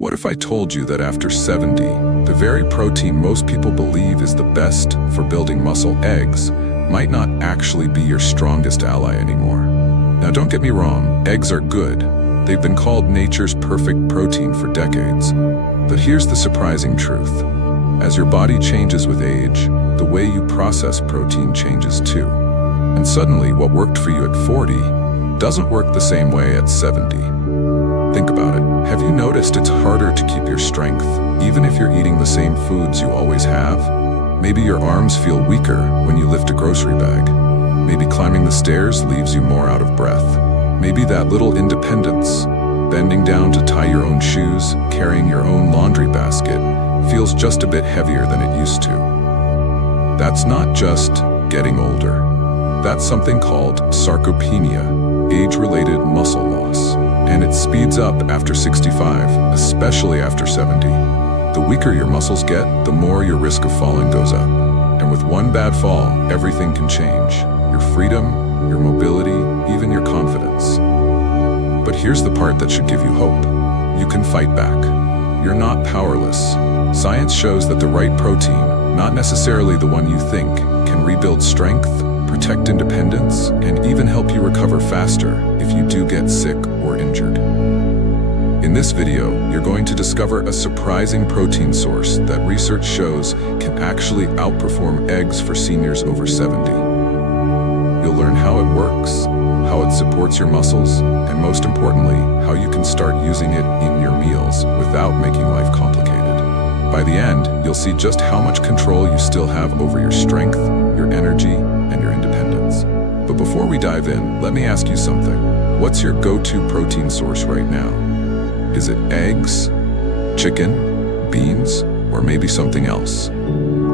What if I told you that after 70, the very protein most people believe is the best for building muscle, eggs, might not actually be your strongest ally anymore? Now don't get me wrong, eggs are good. They've been called nature's perfect protein for decades. But here's the surprising truth. As your body changes with age, the way you process protein changes too. And suddenly what worked for you at 40 doesn't work the same way at 70. Think about it. Have you noticed it's harder to keep your strength, even if you're eating the same foods you always have? Maybe your arms feel weaker when you lift a grocery bag. Maybe climbing the stairs leaves you more out of breath. Maybe that little independence, bending down to tie your own shoes, carrying your own laundry basket, feels just a bit heavier than it used to. That's not just getting older. That's something called sarcopenia, age-related muscle loss. And it speeds up after 65, especially after 70. The weaker your muscles get, the more your risk of falling goes up. And with one bad fall, everything can change. Your freedom, your mobility, even your confidence. But here's the part that should give you hope. You can fight back. You're not powerless. Science shows that the right protein, not necessarily the one you think, can rebuild strength, protect independence, and even help you recover faster if you do get sick or injured. In this video, you're going to discover a surprising protein source that research shows can actually outperform eggs for seniors over 70. You'll learn how it works, how it supports your muscles, and most importantly, how you can start using it in your meals without making life complicated. By the end, you'll see just how much control you still have over your strength, your energy, and your independence. But before we dive in, let me ask you something. What's your go-to protein source right now? Is it eggs, chicken, beans, or maybe something else?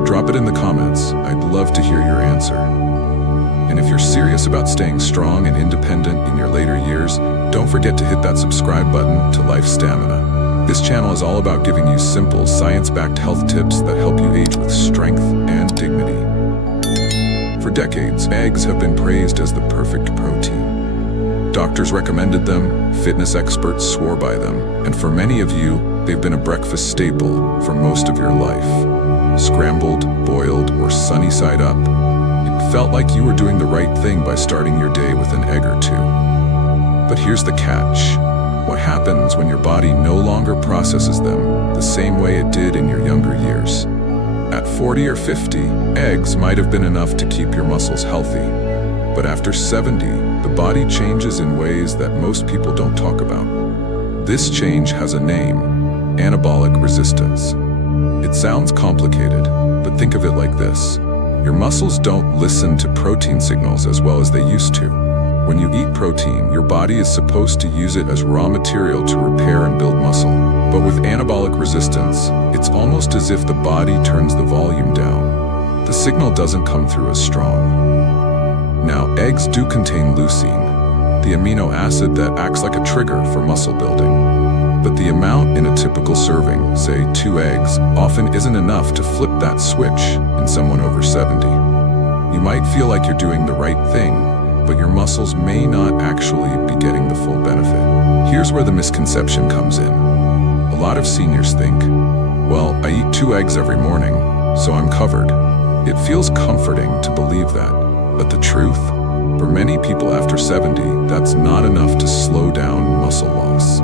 Drop it in the comments. I'd love to hear your answer. And if you're serious about staying strong and independent in your later years, don't forget to hit that subscribe button to Life Stamina. This channel is all about giving you simple, science-backed health tips that help you age with strength and dignity. For decades, eggs have been praised as the perfect protein. Doctors recommended them, fitness experts swore by them, and for many of you, they've been a breakfast staple for most of your life. Scrambled, boiled, or sunny side up, it felt like you were doing the right thing by starting your day with an egg or two. But here's the catch. What happens when your body no longer processes them the same way it did in your younger years? At 40 or 50, eggs might have been enough to keep your muscles healthy. But after 70, the body changes in ways that most people don't talk about. This change has a name: anabolic resistance. It sounds complicated, but think of it like this. Your muscles don't listen to protein signals as well as they used to. When you eat protein, your body is supposed to use it as raw material to repair and build muscle. But with anabolic resistance, it's almost as if the body turns the volume down. The signal doesn't come through as strong. Now, eggs do contain leucine, the amino acid that acts like a trigger for muscle building. But the amount in a typical serving, say 2 eggs, often isn't enough to flip that switch in someone over 70. You might feel like you're doing the right thing, but your muscles may not actually be getting the full benefit. Here's where the misconception comes in. A lot of seniors think, well, I eat 2 eggs every morning, so I'm covered. It feels comforting to believe that, but the truth, for many people after 70, that's not enough to slow down muscle loss.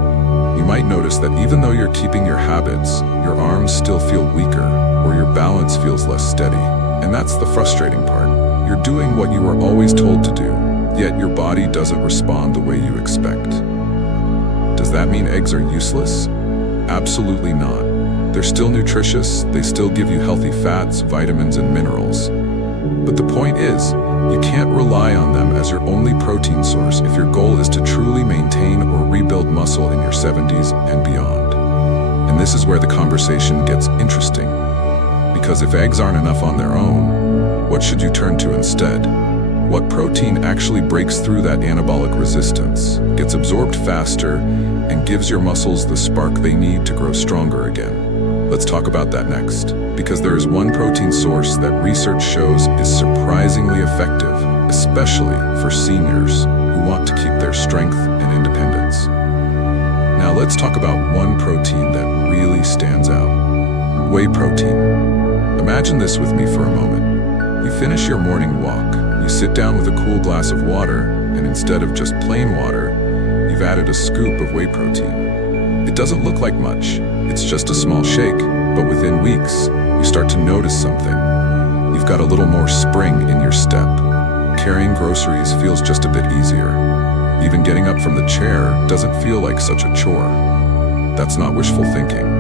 You might notice that even though you're keeping your habits, your arms still feel weaker, or your balance feels less steady. And that's the frustrating part. You're doing what you were always told to do, yet your body doesn't respond the way you expect. Does that mean eggs are useless? Absolutely not. They're still nutritious, they still give you healthy fats, vitamins, and minerals. But the point is, you can't rely on them as your only protein source if your goal is to truly maintain or rebuild muscle in your 70s and beyond. And this is where the conversation gets interesting. Because if eggs aren't enough on their own, what should you turn to instead? What protein actually breaks through that anabolic resistance, gets absorbed faster, and gives your muscles the spark they need to grow stronger again? Let's talk about that next, because there is one protein source that research shows is surprisingly effective, especially for seniors who want to keep their strength and independence. Now let's talk about one protein that really stands out. Whey protein. Imagine this with me for a moment. You finish your morning walk, you sit down with a cool glass of water, and instead of just plain water, you've added a scoop of whey protein. It doesn't look like much, it's just a small shake, but within weeks, you start to notice something. You've got a little more spring in your step. Carrying groceries feels just a bit easier. Even getting up from the chair doesn't feel like such a chore. That's not wishful thinking.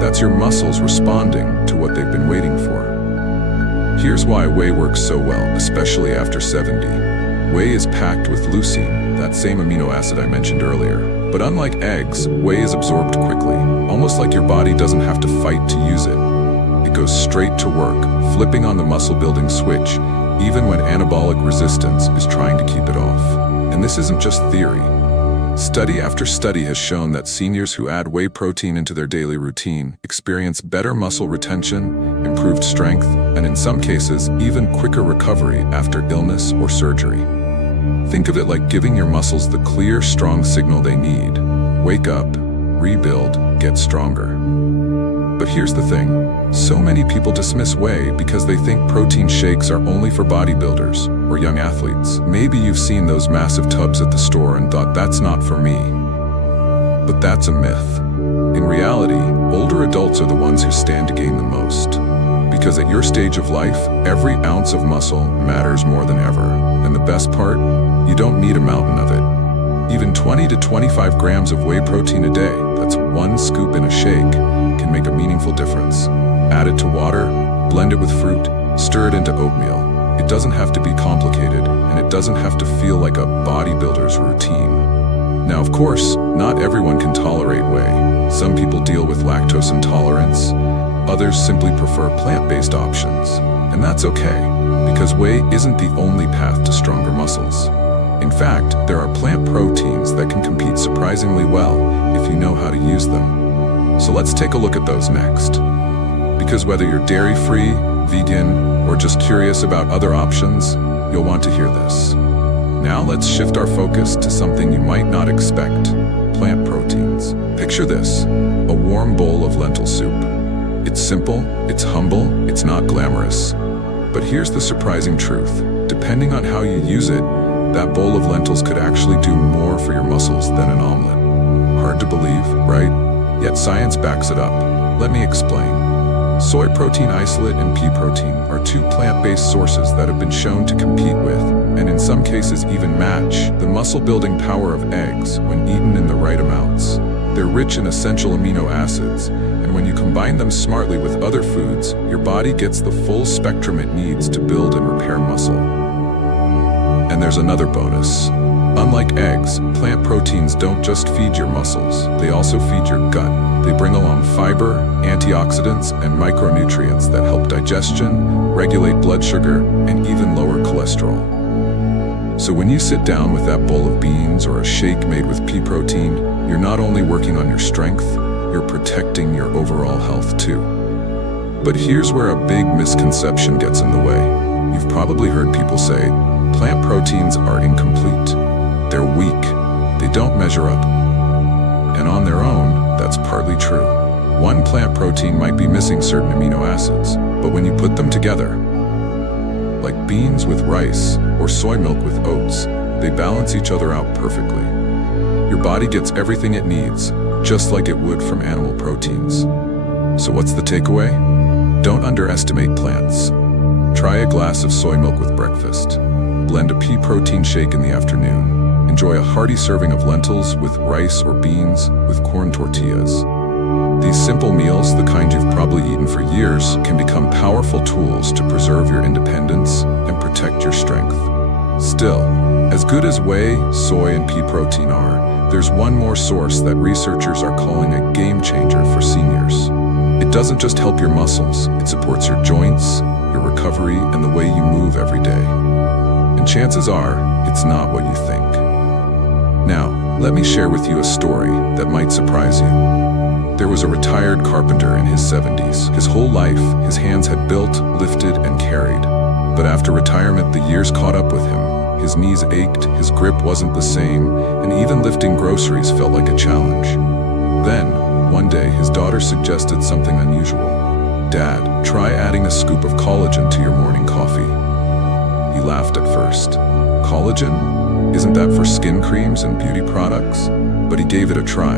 That's your muscles responding to what they've been waiting for. Here's why whey works so well, especially after 70. Whey is packed with leucine, that same amino acid I mentioned earlier. But unlike eggs, whey is absorbed quickly, almost like your body doesn't have to fight to use it. It goes straight to work, flipping on the muscle-building switch, even when anabolic resistance is trying to keep it off. And this isn't just theory. Study after study has shown that seniors who add whey protein into their daily routine experience better muscle retention, improved strength, and in some cases, even quicker recovery after illness or surgery. Think of it like giving your muscles the clear, strong signal they need. Wake up, rebuild, get stronger. But here's the thing. So many people dismiss whey because they think protein shakes are only for bodybuilders or young athletes. Maybe you've seen those massive tubs at the store and thought that's not for me. But that's a myth. In reality, older adults are the ones who stand to gain the most. Because at your stage of life, every ounce of muscle matters more than ever. And the best part? You don't need a mountain of it. Even 20 to 25 grams of whey protein a day, that's one scoop in a shake, can make a meaningful difference. Add it to water, blend it with fruit, stir it into oatmeal. It doesn't have to be complicated, and it doesn't have to feel like a bodybuilder's routine. Now, of course, not everyone can tolerate whey. Some people deal with lactose intolerance, others simply prefer plant-based options. And that's okay, because whey isn't the only path to stronger muscles. In fact, there are plant proteins that can compete surprisingly well if you know how to use them. So let's take a look at those next. Because whether you're dairy-free, vegan, or just curious about other options, you'll want to hear this. Now let's shift our focus to something you might not expect: plant proteins. Picture this, a warm bowl of lentil soup. It's simple, it's humble, it's not glamorous. But here's the surprising truth. Depending on how you use it, that bowl of lentils could actually do more for your muscles than an omelet. Hard to believe, right? Yet science backs it up. Let me explain. Soy protein isolate and pea protein are two plant-based sources that have been shown to compete with, and in some cases even match, the muscle-building power of eggs when eaten in the right amounts. They're rich in essential amino acids, and when you combine them smartly with other foods, your body gets the full spectrum it needs to build and repair muscle. And there's another bonus. Unlike eggs, plant proteins don't just feed your muscles, they also feed your gut. They bring along fiber, antioxidants, and micronutrients that help digestion, regulate blood sugar, and even lower cholesterol. So when you sit down with that bowl of beans or a shake made with pea protein, you're not only working on your strength, you're protecting your overall health too. But here's where a big misconception gets in the way. You've probably heard people say, plant proteins are incomplete. They're weak. They don't measure up. And on their own, that's partly true. One plant protein might be missing certain amino acids, but when you put them together, like beans with rice or soy milk with oats, they balance each other out perfectly. Your body gets everything it needs, just like it would from animal proteins. So what's the takeaway? Don't underestimate plants. Try a glass of soy milk with breakfast. Blend a pea protein shake in the afternoon. Enjoy a hearty serving of lentils with rice or beans with corn tortillas. These simple meals, the kind you've probably eaten for years, can become powerful tools to preserve your independence and protect your strength. Still, as good as whey, soy, and pea protein are, there's one more source that researchers are calling a game changer for seniors. It doesn't just help your muscles, it supports your joints, your recovery, and the way you move every day. And chances are, it's not what you think. Now, let me share with you a story that might surprise you. There was a retired carpenter in his 70s. His whole life, his hands had built, lifted, and carried. But after retirement, the years caught up with him. His knees ached, his grip wasn't the same, and even lifting groceries felt like a challenge. Then, one day, his daughter suggested something unusual. "Dad, try adding a scoop of collagen to your morning coffee." He laughed at first. Collagen? Isn't that for skin creams and beauty products? But he gave it a try.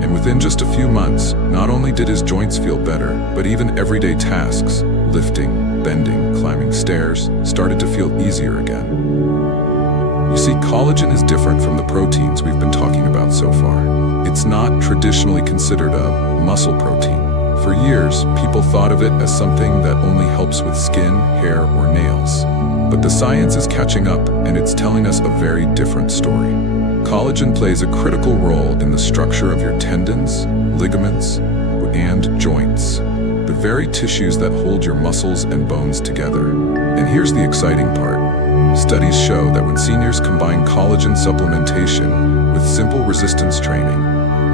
And within just a few months, not only did his joints feel better, but even everyday tasks, lifting, bending, climbing stairs, started to feel easier again. You see, collagen is different from the proteins we've been talking about so far. It's not traditionally considered a muscle protein. For years, people thought of it as something that only helps with skin, hair, or nails. But the science is catching up, and it's telling us a very different story. Collagen plays a critical role in the structure of your tendons, ligaments, and joints, the very tissues that hold your muscles and bones together. And here's the exciting part. Studies show that when seniors combine collagen supplementation with simple resistance training,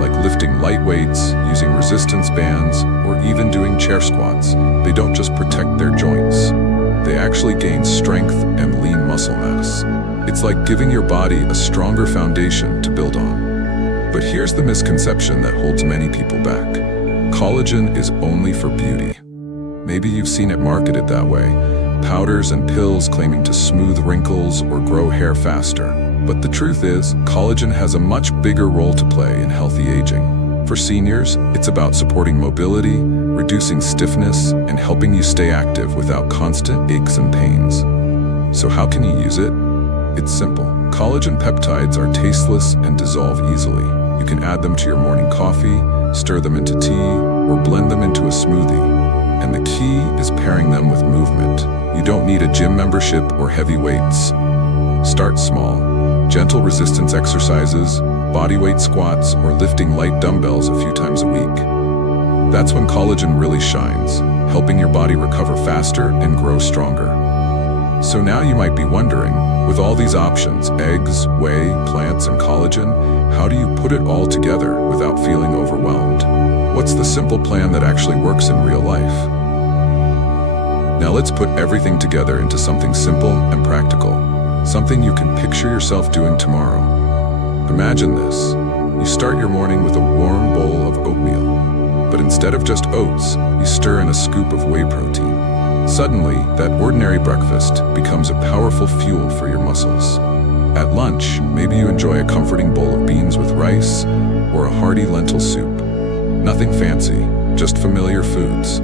like lifting light weights, using resistance bands, or even doing chair squats, they don't just protect their joints. They actually gain strength and lean muscle mass. It's like giving your body a stronger foundation to build on. But here's the misconception that holds many people back. Collagen is only for beauty. Maybe you've seen it marketed that way. Powders and pills claiming to smooth wrinkles or grow hair faster. But the truth is, collagen has a much bigger role to play in healthy aging. For seniors, it's about supporting mobility, reducing stiffness, and helping you stay active without constant aches and pains. So how can you use it? It's simple. Collagen peptides are tasteless and dissolve easily. You can add them to your morning coffee, stir them into tea, or blend them into a smoothie. And the key is pairing them with movement. You don't need a gym membership or heavy weights. Start small. Gentle resistance exercises, bodyweight squats, or lifting light dumbbells a few times a week. That's when collagen really shines, helping your body recover faster and grow stronger. So now you might be wondering, with all these options, eggs, whey, plants, and collagen, how do you put it all together without feeling overwhelmed? What's the simple plan that actually works in real life? Now let's put everything together into something simple and practical, something you can picture yourself doing tomorrow. Imagine this. You start your morning with a warm bowl of oatmeal, but instead of just oats, you stir in a scoop of whey protein. Suddenly, that ordinary breakfast becomes a powerful fuel for your muscles. At lunch, maybe you enjoy a comforting bowl of beans with rice or a hearty lentil soup. Nothing fancy, just familiar foods.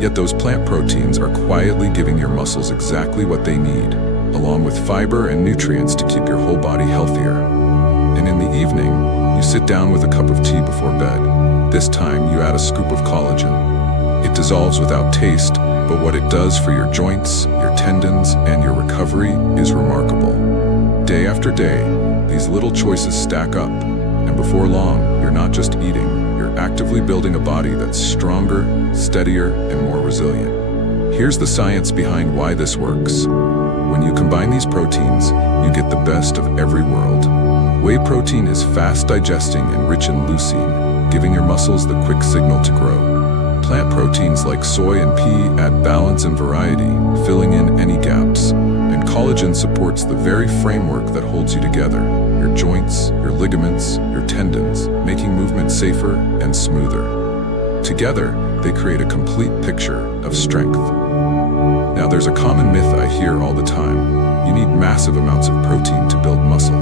Yet those plant proteins are quietly giving your muscles exactly what they need, along with fiber and nutrients to keep your whole body healthier. And in the evening, you sit down with a cup of tea before bed. This time, you add a scoop of collagen. It dissolves without taste, but what it does for your joints, your tendons, and your recovery is remarkable. Day after day, these little choices stack up, and before long, you're not just eating, you're actively building a body that's stronger, steadier, and more resilient. Here's the science behind why this works. When you combine these proteins, you get the best of every world. Whey protein is fast digesting and rich in leucine, giving your muscles the quick signal to grow. Plant proteins like soy and pea add balance and variety, filling in any gaps. And collagen supports the very framework that holds you together, your joints, your ligaments, your tendons, making movement safer and smoother. Together, they create a complete picture of strength. Now, there's a common myth I hear all the time. You need massive amounts of protein to build muscle.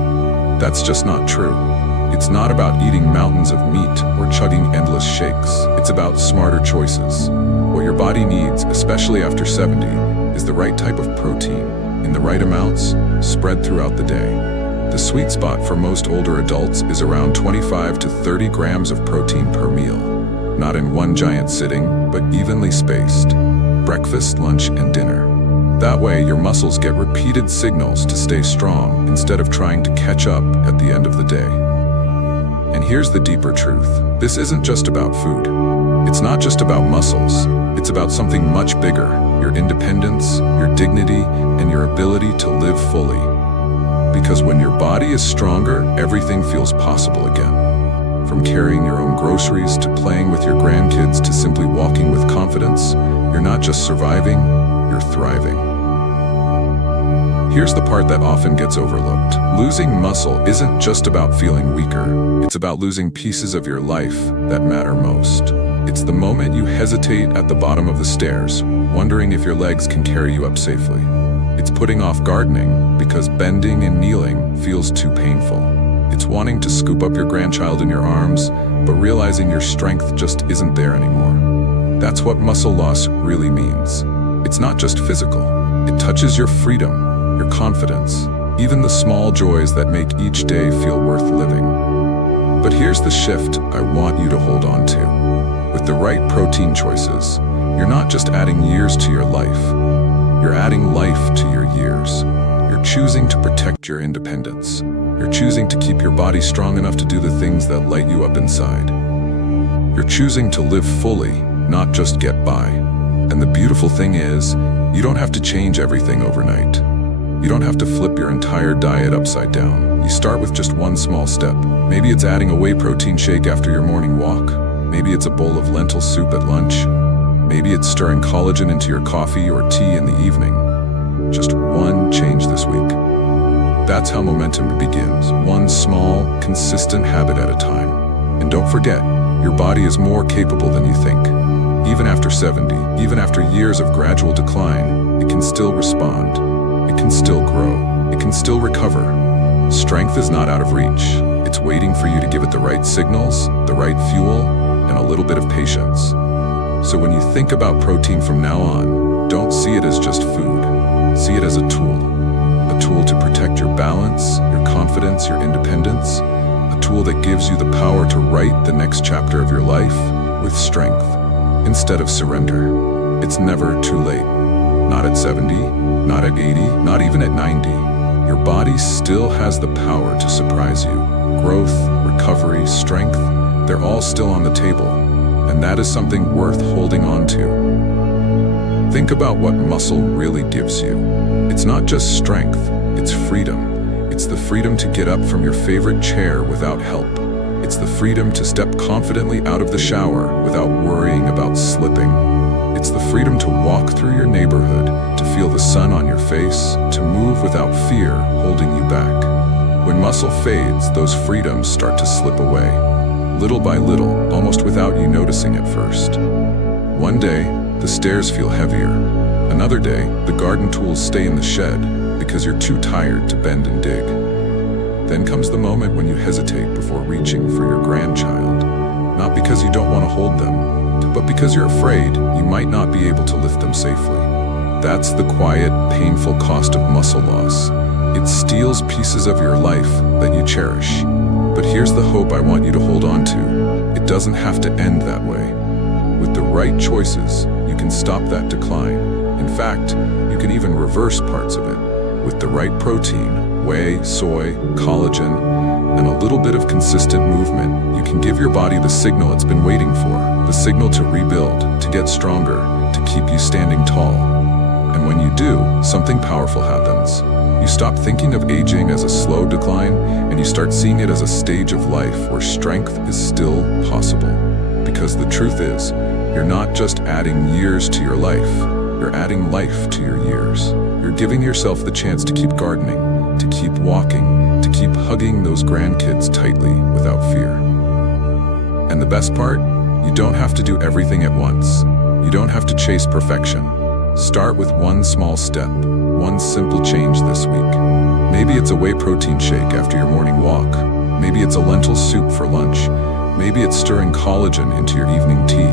That's just not true. It's not about eating mountains of meat or chugging endless shakes. It's about smarter choices. What your body needs, especially after 70, is the right type of protein, in the right amounts, spread throughout the day. The sweet spot for most older adults is around 25 to 30 grams of protein per meal. Not in one giant sitting, but evenly spaced. Breakfast, lunch, and dinner. That way, your muscles get repeated signals to stay strong instead of trying to catch up at the end of the day. And here's the deeper truth. This isn't just about food. It's not just about muscles. It's about something much bigger. Your independence, your dignity, and your ability to live fully. Because when your body is stronger, everything feels possible again. From carrying your own groceries to playing with your grandkids to simply walking with confidence, you're not just surviving, you're thriving. Here's the part that often gets overlooked. Losing muscle isn't just about feeling weaker. It's about losing pieces of your life that matter most. It's the moment you hesitate at the bottom of the stairs, wondering if your legs can carry you up safely. It's putting off gardening because bending and kneeling feels too painful. It's wanting to scoop up your grandchild in your arms, but realizing your strength just isn't there anymore. That's what muscle loss really means. It's not just physical. It touches your freedom, your confidence, even the small joys that make each day feel worth living. But here's the shift I want you to hold on to. With the right protein choices, you're not just adding years to your life, you're adding life to your years. You're choosing to protect your independence. You're choosing to keep your body strong enough to do the things that light you up inside. You're choosing to live fully, not just get by. And the beautiful thing is, you don't have to change everything overnight. You don't have to flip your entire diet upside down. You start with just one small step. Maybe it's adding a whey protein shake after your morning walk. Maybe it's a bowl of lentil soup at lunch. Maybe it's stirring collagen into your coffee or tea in the evening. Just one change this week. That's how momentum begins. One small, consistent habit at a time. And don't forget, your body is more capable than you think. Even after 70, even after years of gradual decline, it can still respond. It can still grow. It can still recover. Strength is not out of reach. It's waiting for you to give it the right signals, the right fuel, and a little bit of patience. So when you think about protein from now on, don't see it as just food. See it as a tool to protect your balance, your confidence, your independence, a tool that gives you the power to write the next chapter of your life with strength instead of surrender. It's never too late. Not at 70, not at 80, not even at 90. Your body still has the power to surprise you. Growth, recovery, strength, they're all still on the table, and that is something worth holding on to. Think about what muscle really gives you. It's not just strength, it's freedom. It's the freedom to get up from your favorite chair without help. It's the freedom to step confidently out of the shower without worrying about slipping. It's the freedom to walk through your neighborhood, to feel the sun on your face, to move without fear holding you back. When muscle fades, those freedoms start to slip away, little by little, almost without you noticing at first. One day, the stairs feel heavier. Another day, the garden tools stay in the shed because you're too tired to bend and dig. Then comes the moment when you hesitate before reaching for your grandchild, not because you don't want to hold them, but because you're afraid you might not be able to lift them safely. That's the quiet, painful cost of muscle loss. It steals pieces of your life that you cherish. But here's the hope I want you to hold on to. It doesn't have to end that way. With the right choices, you can stop that decline. In fact, you can even reverse parts of it. With the right protein, whey, soy, collagen, and a little bit of consistent movement, you can give your body the signal it's been waiting for, the signal to rebuild, to get stronger, to keep you standing tall. And when you do, something powerful happens. You stop thinking of aging as a slow decline, and you start seeing it as a stage of life where strength is still possible. Because the truth is, you're not just adding years to your life, you're adding life to your years. You're giving yourself the chance to keep gardening, to keep walking, to keep hugging those grandkids tightly without fear. And the best part? You don't have to do everything at once. You don't have to chase perfection. Start with one small step, one simple change this week. Maybe it's a whey protein shake after your morning walk. Maybe it's a lentil soup for lunch. Maybe it's stirring collagen into your evening tea.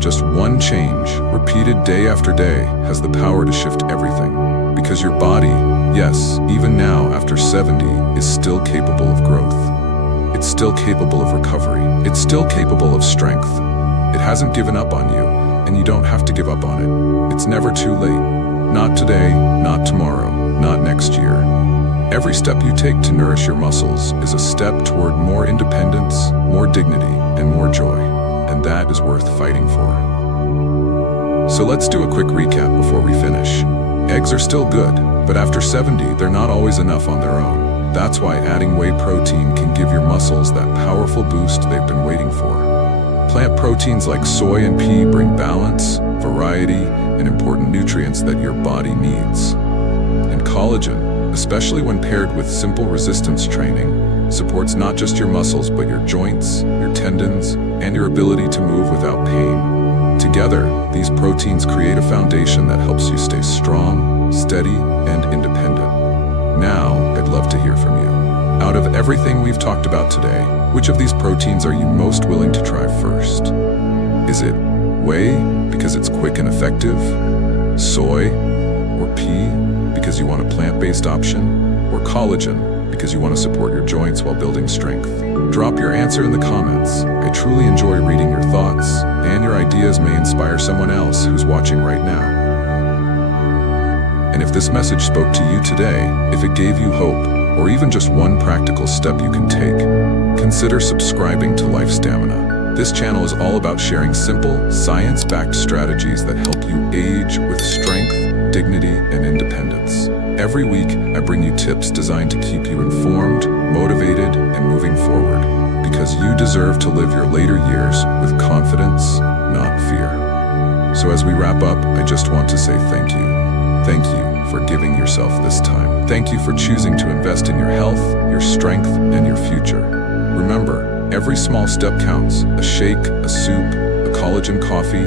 Just one change, repeated day after day, has the power to shift everything. Because your body, yes, even now after 70, is still capable of growth. It's still capable of recovery. It's still capable of strength. It hasn't given up on you, and you don't have to give up on it. It's never too late. Not today, not tomorrow, not next year. Every step you take to nourish your muscles is a step toward more independence, more dignity, and more joy. And that is worth fighting for. So let's do a quick recap before we finish. Eggs are still good, but after 70, they're not always enough on their own. That's why adding whey protein can give your muscles that powerful boost they've been waiting for. Plant proteins like soy and pea bring balance, variety, and important nutrients that your body needs. And Collagen, especially when paired with simple resistance training, supports not just your muscles but your joints, your tendons, and your ability to move without pain. Together, these proteins create a foundation that helps you stay strong, steady, and independent. Now, I'd love to hear from you. Out of everything we've talked about today, which of these proteins are you most willing to try first? Is it whey, because it's quick and effective? Soy or pea, because you want a plant-based option? Or collagen, because you want to support your joints while building strength? Drop your answer in the comments. I truly enjoy reading your thoughts, and your ideas may inspire someone else who's watching right now. And if this message spoke to you today, if it gave you hope, or even just one practical step you can take, consider subscribing to Life Stamina. This channel is all about sharing simple, science-backed strategies that help you age with strength, dignity, and independence. Every week, I bring you tips designed to keep you informed, motivated, and moving forward, because you deserve to live your later years with confidence, not fear. So as we wrap up, I just want to say thank you. Thank you for giving yourself this time. Thank you for choosing to invest in your health, your strength, and your future. Remember, every small step counts. A shake, a soup, a collagen coffee.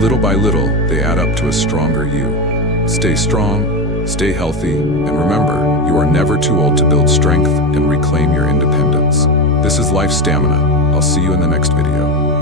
Little by little, they add up to a stronger you. Stay strong, stay healthy, and remember, you are never too old to build strength and reclaim your independence. This is Life Stamina. I'll see you in the next video.